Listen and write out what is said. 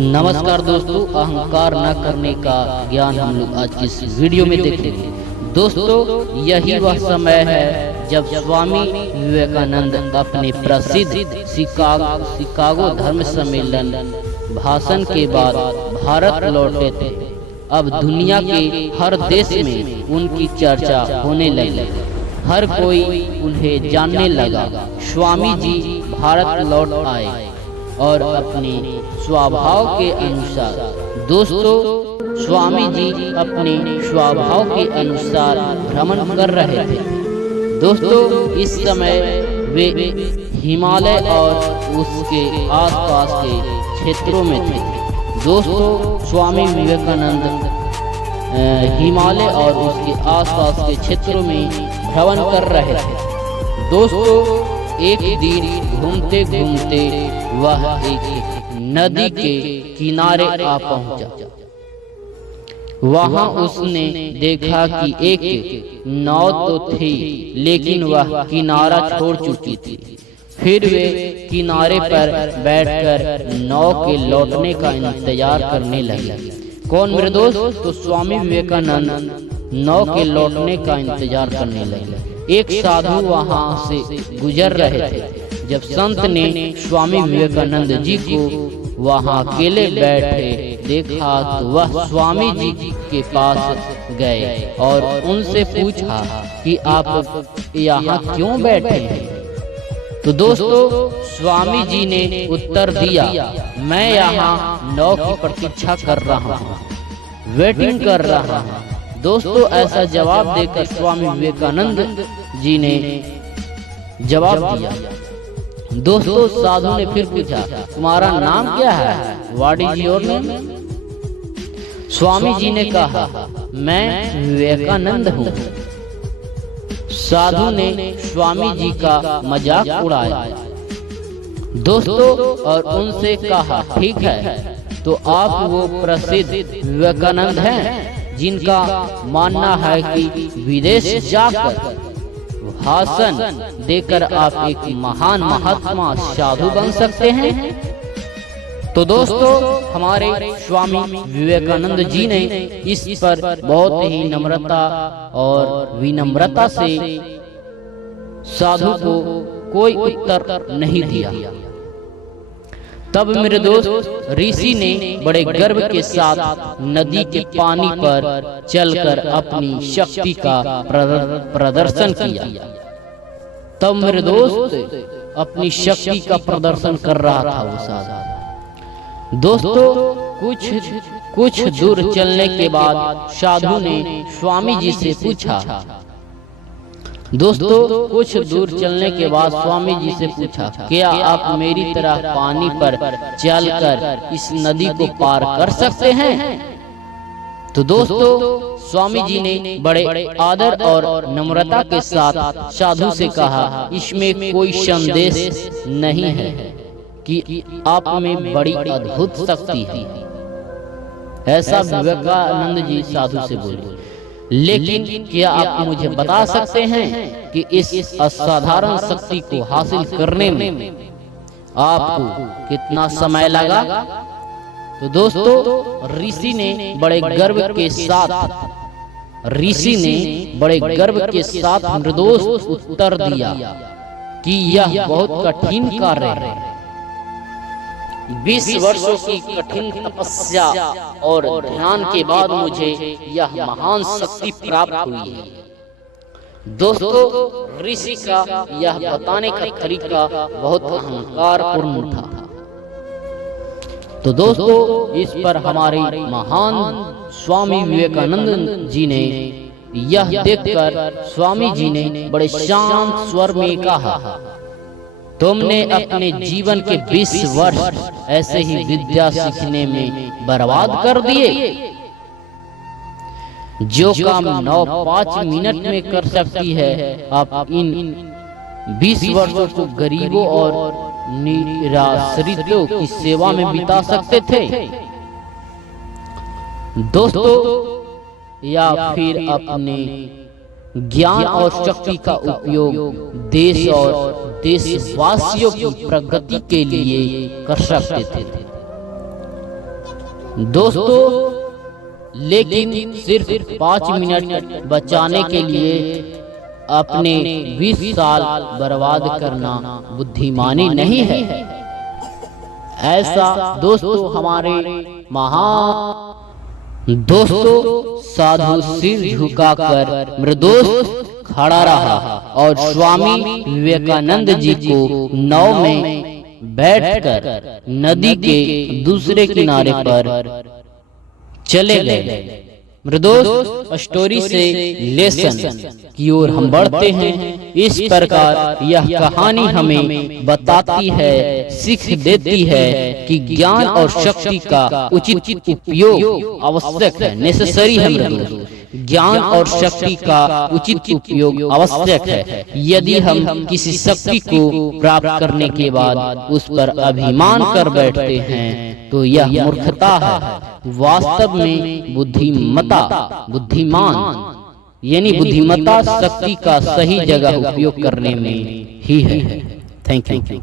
नमस्कार दोस्तों, अहंकार न करने का ज्ञान हम लोग आज की इस वीडियो में देखेंगे। दोस्तों, यही वह समय है जब स्वामी विवेकानंद अपने प्रसिद्ध शिकागो धर्म सम्मेलन भाषण के बाद भारत लौटे थे। अब दुनिया के हर देश में उनकी चर्चा होने लगी, हर कोई उन्हें जानने लगा। स्वामी जी भारत लौट आए और अपने स्वभाव के अनुसार, दोस्तों, स्वामी जी अपने स्वभाव के अनुसार भ्रमण कर रहे थे। दोस्तों, इस समय वे हिमालय और उसके आसपास के क्षेत्रों में थे। दोस्तों, स्वामी विवेकानंद हिमालय और उसके आसपास के क्षेत्रों में भ्रमण कर रहे थे। दोस्तों, एक दिन घूमते घूमते वह एक नदी के किनारे आ पहुंचा। वहां उसने देखा कि एक नाव तो थी, लेकिन वह किनारा छोड़ चुकी थी। फिर वे किनारे पर बैठकर नाव के लौटने का इंतजार करने लगे। कौन मेरे दोस्त? तो स्वामी विवेकानंद नाव के लौटने का इंतजार करने लगे। एक साधु वहां से गुजर रहे थे। जब संत ने स्वामी विवेकानंद जी को वहां अकेले बैठे देखा तो वह स्वामी जी के पास गए और उनसे पूछा कि आप यहाँ क्यों बैठे हैं? तो दोस्तों, स्वामी जी ने उत्तर दिया, मैं यहाँ नाव की प्रतीक्षा कर रहा हूँ, वेटिंग कर रहा हूँ। दोस्तों, ऐसा जवाब देकर स्वामी विवेकानंद जी ने जवाब दिया। दोस्तों, साधु ने फिर पूछा, तुम्हारा नाम क्या है? What is your name? Swami ji ने कहा, मैं विवेकानंद हूँ। साधु ने स्वामी जी का मजाक उड़ाया, दोस्तों, और उनसे कहा, ठीक है, तो आप वो प्रसिद्ध विवेकानंद हैं जिनका मानना है कि विदेश जाकर भाषण देकर आप एक महान महात्मा साधु बन सकते हैं। तो दोस्तों, हमारे स्वामी विवेकानंद जी ने इस पर बहुत ही नम्रता और विनम्रता से साधु को कोई उत्तर नहीं दिया। तब मेरे दोस्त, ऋषि ने बड़े गर्व के साथ नदी के पानी पर चलकर अपनी शक्ति का प्रदर्शन किया। तब मेरे दोस्त अपनी शक्ति का प्रदर्शन कर रहा था वो साधु। दोस्तों, कुछ दूर चलने के बाद साधु ने स्वामी जी से पूछा, दोस्तों, कुछ दूर चलने के बाद स्वामी जी से पूछा, क्या आप मेरी तरह पानी पर चलकर इस नदी को पार कर सकते हैं? तो दोस्तों, स्वामी जी ने बड़े आदर और नम्रता के साथ साधु से कहा, इसमें कोई संदेश नहीं है कि आप में बड़ी अद्भुत शक्ति है। ऐसा विवेकानंद जी साधु से बोले, लेकिन क्या आप मुझे बता सकते हैं कि इस असाधारण शक्ति को हासिल करने में आपको कितना समय लगा? तो दोस्तों, ऋषि ने बड़े गर्व के साथ निर्दोष उत्तर दिया कि यह बहुत कठिन कार्य है। 20 वर्षों की कठिन तपस्या और ध्यान के बाद मुझे यह महान शक्ति प्राप्त हुई है। दोस्तों, ऋषि का यह बताने का तरीका बहुत अहंकारपूर्ण था। तो दोस्तों, इस पर हमारे महान स्वामी विवेकानंद जी ने यह देखकर स्वामी जी ने बड़े शांत स्वर में कहा, तुमने अपने जीवन के 20 वर्ष ऐसे ही विद्या सीखने में बर्बाद कर दिए। जो काम 9-5 मिनट में कर सकती है, आप इन 20 वर्षों को गरीबों और निराश्रितों की सेवा में बिता सकते थे। दोस्तों, या फिर अपने ज्ञान और शक्ति का उपयोग देश और देशवासियों की प्रगति के लिए कर सकते थे। दोस्तों लेकिन सिर्फ 5 मिनट बचाने के लिए अपने 20 साल बर्बाद करना बुद्धिमानी नहीं है। ऐसा दोस्तों हमारे महान दोस्तों साधु सिर झुकाकर निर्दोष खड़ा रहा और स्वामी विवेकानंद जी को नाव में बैठकर नदी के दूसरे किनारे पर चले गए। निर्दोष स्टोरी से लेसन की ओर हम बढ़ते हैं। इस प्रकार यह कहानी हमें बताती है, सीख देती है कि ज्ञान और शक्ति का उचित उपयोग आवश्यक है, नेसेसरी है। निर्दोष ज्ञान और शक्ति का उचित उपयोग आवश्यक है। यदि हम किसी शक्ति को प्राप्त करने के बाद उस पर अभिमान कर बैठते हैं तो यह मूर्खता है। वास्तव में बुद्धिमान यानी बुद्धिमत्ता शक्ति का सही जगह उपयोग करने में ही है। Thank you.